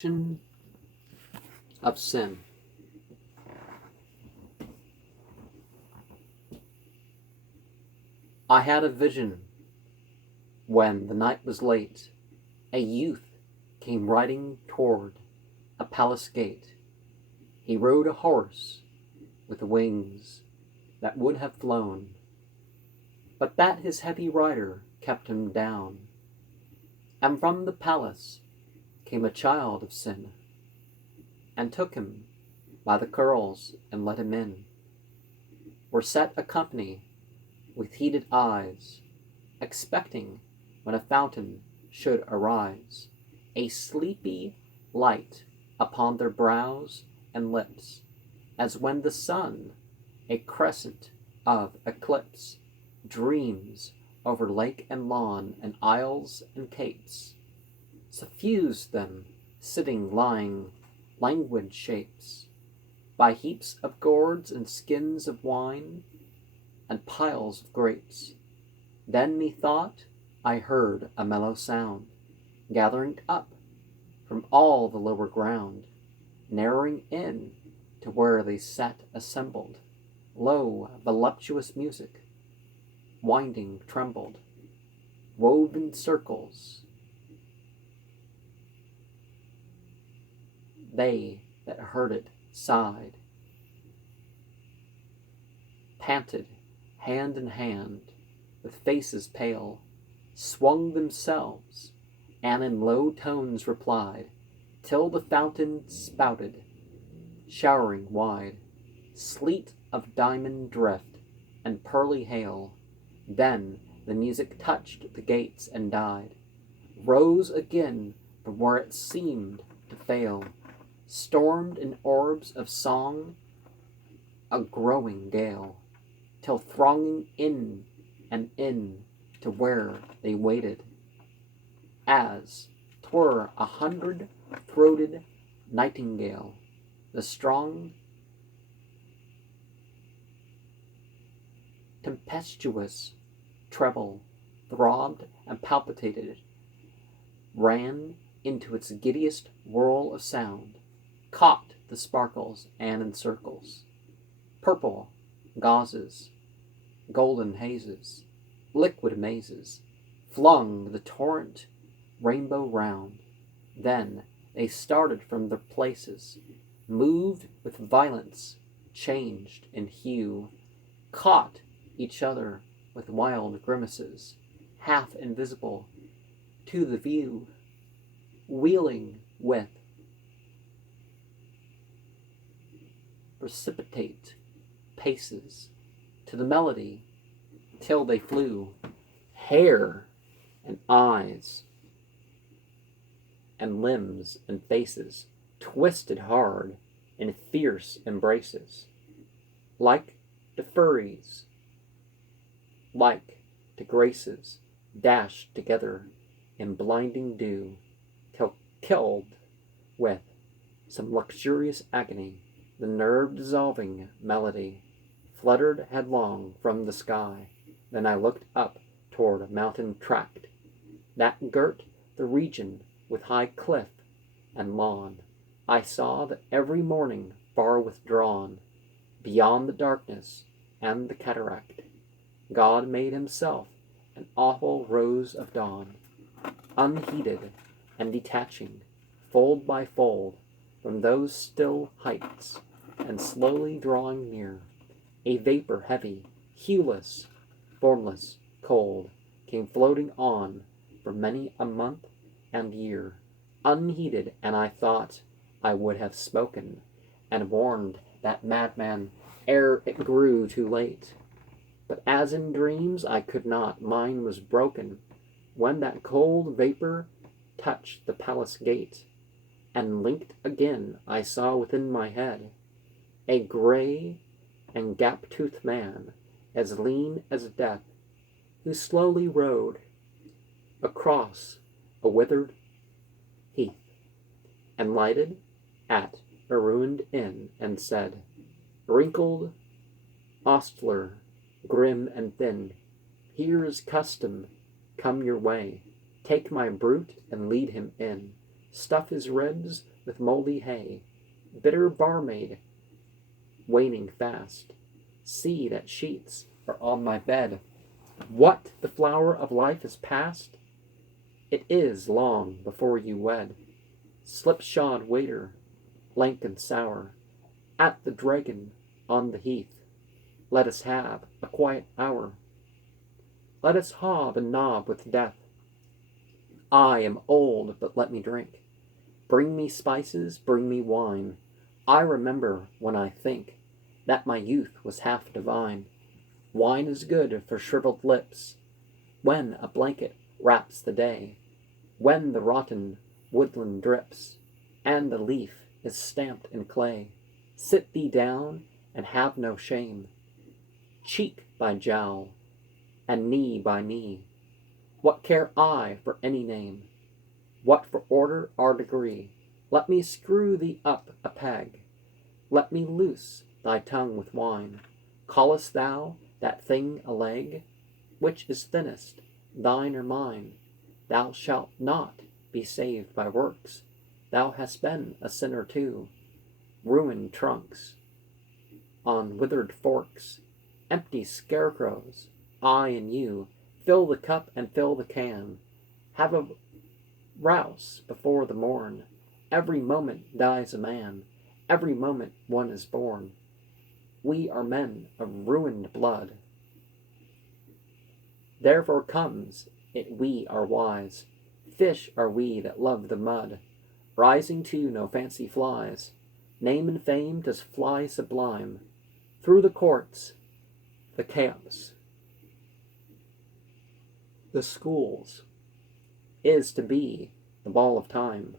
Vision of sin. I had a vision when the night was late. A youth came riding toward a palace gate. He rode a horse with wings that would have flown, but that his heavy rider kept him down. And from the palace came a child of sin, and took him by the curls and led him in, where sat a company with heated eyes, expecting when a fountain should arise, a sleepy light upon their brows and lips, as when the sun, a crescent of eclipse, dreams over lake and lawn and isles and capes, suffused them, sitting, lying, languid shapes, by heaps of gourds and skins of wine, and piles of grapes. Then methought I heard a mellow sound, gathering up from all the lower ground, narrowing in to where they sat assembled. Low, voluptuous music, winding, trembled, wove in circles. They that heard it sighed, panted, hand in hand, with faces pale, swung themselves, and in low tones replied, till the fountain spouted, showering wide, sleet of diamond drift and pearly hail. Then the music touched the gates and died, rose again from where it seemed to fail, stormed in orbs of song a growing gale, till thronging in and in to where they waited, as 'twere 100-throated nightingale, the strong tempestuous treble throbbed and palpitated, ran into its giddiest whirl of sound, caught the sparkles and in circles, purple gauzes, golden hazes, liquid mazes, flung the torrent rainbow round. Then they started from their places, moved with violence, changed in hue, caught each other with wild grimaces, half invisible to the view, wheeling with precipitate paces to the melody, till they flew, hair and eyes and limbs and faces twisted hard in fierce embraces, like to furies, like to graces, dashed together in blinding dew, till killed with some luxurious agony, the nerve-dissolving melody fluttered headlong from the sky. Then I looked up toward a mountain tract that girt the region with high cliff and lawn. I saw that every morning far withdrawn, beyond the darkness and the cataract, God made himself an awful rose of dawn, unheeded and detaching, fold by fold, from those still heights, and slowly drawing near. A vapor heavy, hueless, formless, cold, came floating on for many a month and year, unheeded, and I thought I would have spoken, and warned that madman ere it grew too late. But as in dreams I could not, mine was broken, when that cold vapor touched the palace gate, and linked again I saw within my head a gray and gap-toothed man, as lean as death, who slowly rode across a withered heath, and lighted at a ruined inn, and said, wrinkled ostler, grim and thin, here is custom, come your way, take my brute and lead him in, stuff his ribs with mouldy hay. Bitter barmaid, waning fast, see that sheets are on my bed. What, the flower of life is past? It is long before you wed. Slipshod waiter, lank and sour, at the dragon on the heath, let us have a quiet hour. Let us hob and nob with death. I am old, but let me drink. Bring me spices, bring me wine. I remember when I think that my youth was half divine. Wine is good for shriveled lips, when a blanket wraps the day, when the rotten woodland drips, and the leaf is stamped in clay. Sit thee down and have no shame. Cheek by jowl, and knee by knee. What care I for any name? What for order or degree? Let me screw thee up a peg. Let me loose thy tongue with wine. Callest thou that thing a leg? Which is thinnest, thine or mine? Thou shalt not be saved by works. Thou hast been a sinner too. Ruined trunks on withered forks, empty scarecrows, I and you. Fill the cup and fill the can. Have a rouse before the morn. Every moment dies a man. Every moment one is born. We are men of ruined blood. Therefore comes it we are wise. Fish are we that love the mud. Rising to no fancy flies. Name and fame does fly sublime. Through the courts, the camps, the schools, is to be the ball of time.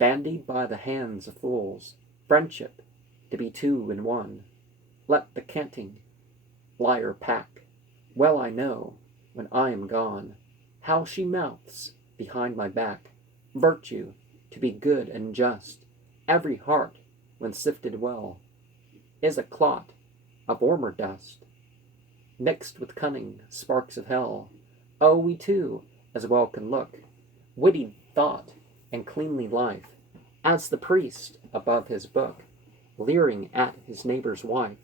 Bandied by the hands of fools, friendship to be two in one. Let the canting liar pack. Well I know, when I am gone, how she mouths behind my back. Virtue to be good and just. Every heart, when sifted well, is a clot of warmer dust, mixed with cunning sparks of hell. Oh, we too as well can look, witty thought and cleanly life, as the priest above his book, leering at his neighbor's wife.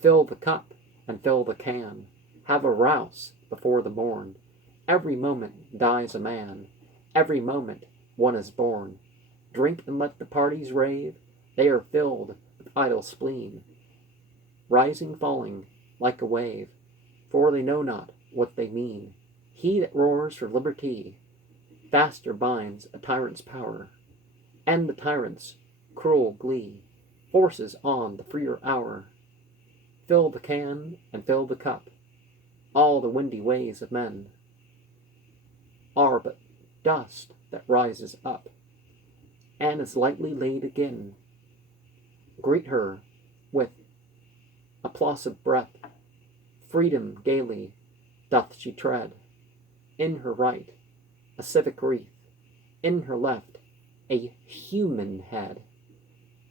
Fill the cup and fill the can. Have a rouse before the morn. Every moment dies a man. Every moment one is born. Drink and let the parties rave. They are filled with idle spleen, rising, falling like a wave, for they know not what they mean. He that roars for liberty faster binds a tyrant's power, and the tyrant's cruel glee forces on the freer hour. Fill the can and fill the cup. All the windy ways of men are but dust that rises up, and is lightly laid again. Greet her with applausive breath. Freedom gaily doth she tread. In her right a civic wreath, in her left a human head.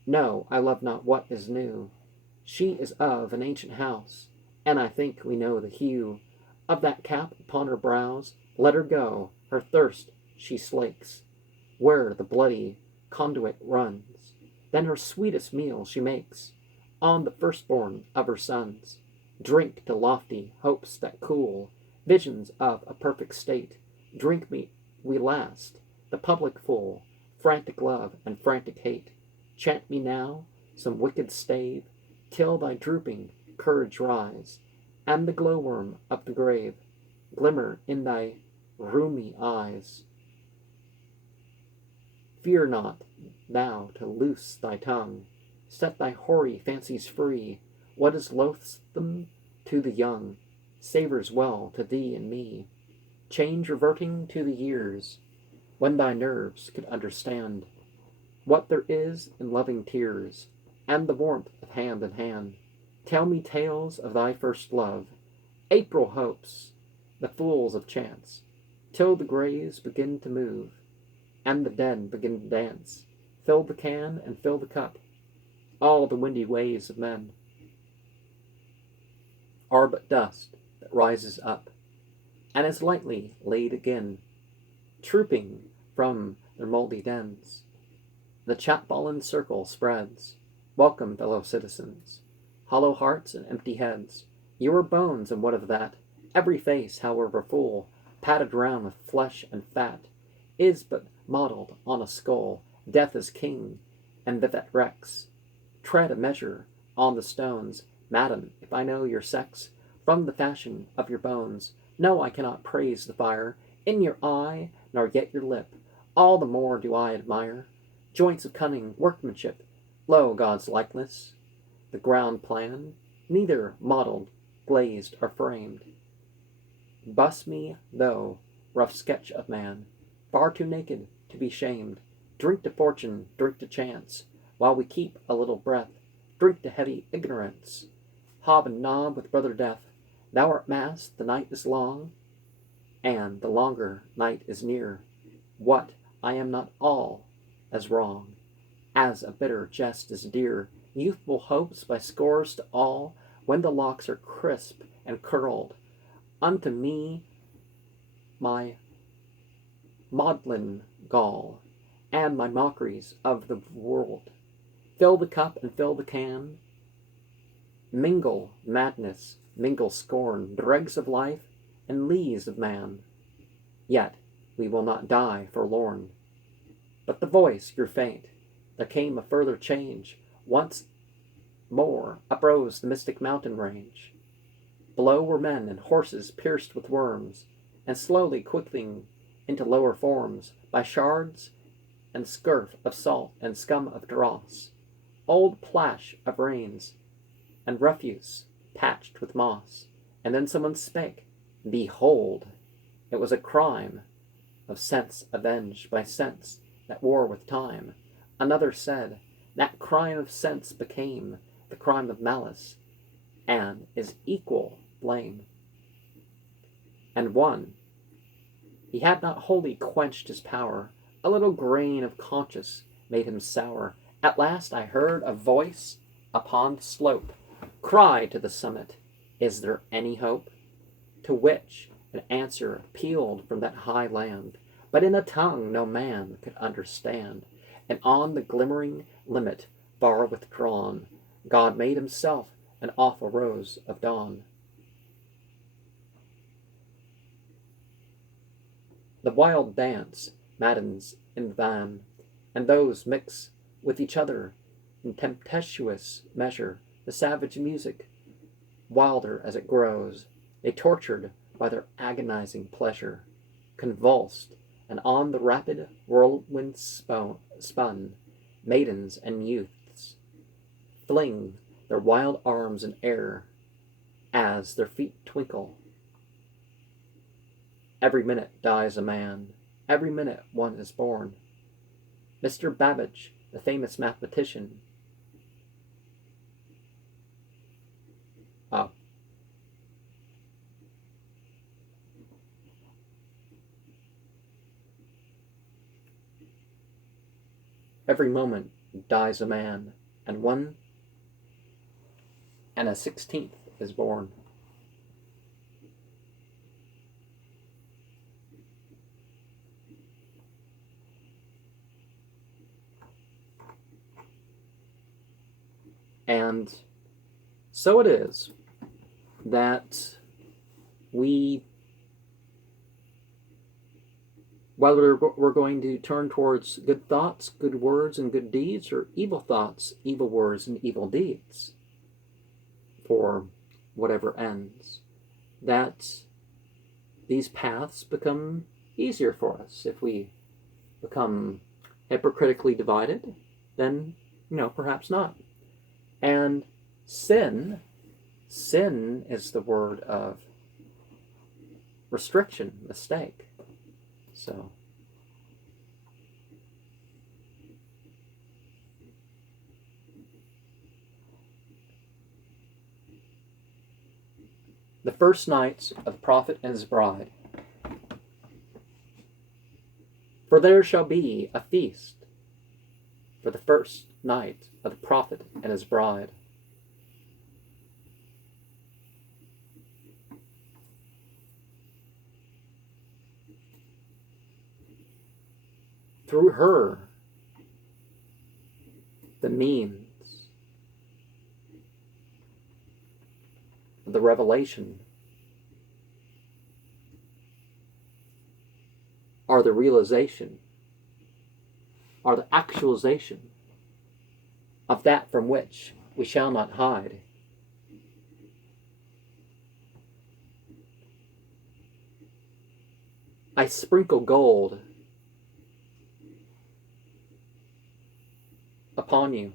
No, I love not what is new. She is of an ancient house, and I think we know the hue of that cap upon her brows. Let her go, her thirst she slakes, where the bloody conduit runs. Then her sweetest meal she makes on the firstborn of her sons. Drink to lofty hopes that cool visions of a perfect state. Drink me we last, the public fool, frantic love and frantic hate. Chant me now some wicked stave, till thy drooping courage rise, and the glowworm of the grave glimmer in thy rheumy eyes. Fear not thou to loose thy tongue, set thy hoary fancies free. What is loathsome to the young savours well to thee and me. Change reverting to the years when thy nerves could understand what there is in loving tears, and the warmth of hand in hand. Tell me tales of thy first love, April hopes, the fools of chance, till the graves begin to move, and the dead begin to dance. Fill the can and fill the cup. All the windy ways of men are but dust that rises up, and is lightly laid again. Trooping from their mouldy dens. The chapfallen circle spreads. Welcome, fellow citizens. Hollow hearts and empty heads. You are bones, and what of that? Every face, however full, padded round with flesh and fat, is but modelled on a skull. Death is king, and Vivat Rex. Tread a measure on the stones. Madam, if I know your sex, from the fashion of your bones, no, I cannot praise the fire in your eye, nor yet your lip. All the more do I admire joints of cunning workmanship. Lo, God's likeness, the ground plan, neither modelled, glazed, or framed. Bust me, though, rough sketch of man, far too naked to be shamed. Drink to fortune, drink to chance, while we keep a little breath. Drink to heavy ignorance. Hob and nob with brother death. Thou art masked, the night is long, and the longer night is near. What, I am not all as wrong, as a bitter jest is dear. Youthful hopes by scores to all, when the locks are crisp and curled. Unto me my maudlin gall, and my mockeries of the world. Fill the cup and fill the can. Mingle madness, mingle scorn, dregs of life and lees of man. Yet we will not die forlorn. But the voice grew faint. There came a further change. Once more uprose the mystic mountain range. Below were men and horses pierced with worms, and slowly quickening into lower forms by shards and scurf of salt and scum of dross, old plash of rains, and refuse patched with moss. And then someone spake, Behold, it was a crime of sense avenged by sense that war with time. Another said, That crime of sense became the crime of malice, and is equal blame. And one, he had not wholly quenched his power, a little grain of conscience made him sour. At last I heard a voice upon the slope cry to the summit, Is there any hope? To which an answer pealed from that high land, but in a tongue no man could understand. And on the glimmering limit, far withdrawn, God made himself an awful rose of dawn. The wild dance maddens in the van, and those mix with each other in tempestuous measure. The savage music, wilder as it grows, they tortured by their agonizing pleasure, convulsed, and on the rapid whirlwind spun, maidens and youths fling their wild arms in air as their feet twinkle. Every minute dies a man, every minute one is born. Mr. Babbage, the famous mathematician, every moment dies a man, and a 16th is born. And so it is that whether we're going to turn towards good thoughts, good words, and good deeds, or evil thoughts, evil words, and evil deeds, for whatever ends, that these paths become easier for us. If we become hypocritically divided, then, perhaps not. And sin is the word of restriction, mistake. So, the first nights of the prophet and his bride. For there shall be a feast for the first night of the prophet and his bride. through her, the means of the revelation are the realization, are the actualization of that from which we shall not hide. I sprinkle gold upon you.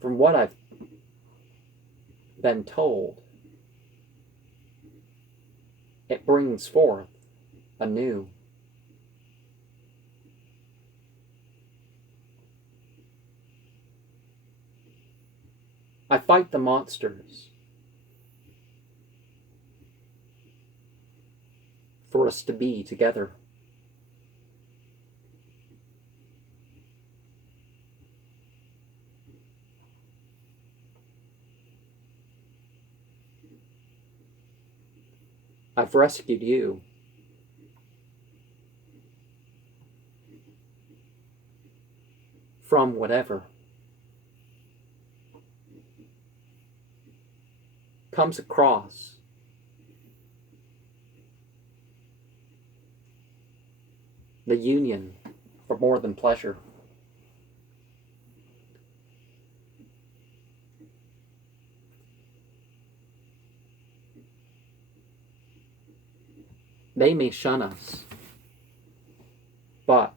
From what I've been told, it brings forth anew. I fight the monsters for us to be together. I've rescued you from whatever comes across the union for more than pleasure. They may shun us, but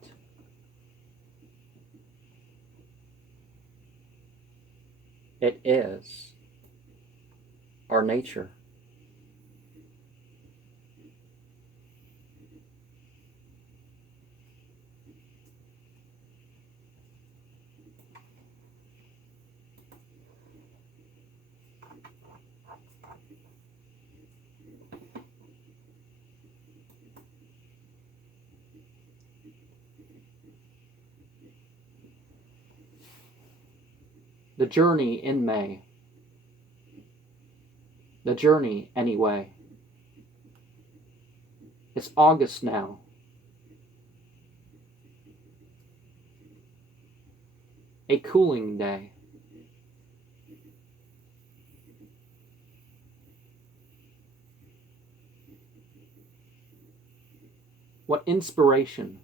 it is our nature. The journey in May. The journey anyway. It's August now. A cooling day. What inspiration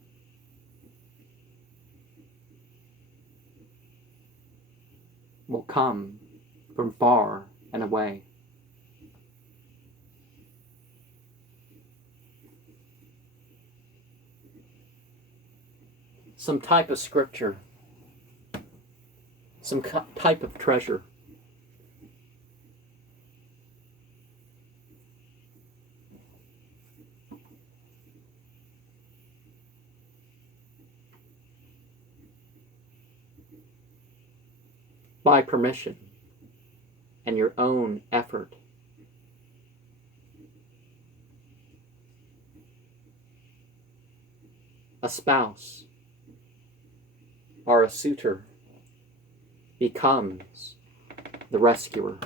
will come from far and away. Some type of scripture, some type of treasure. By permission and your own effort. A spouse or a suitor becomes the rescuer.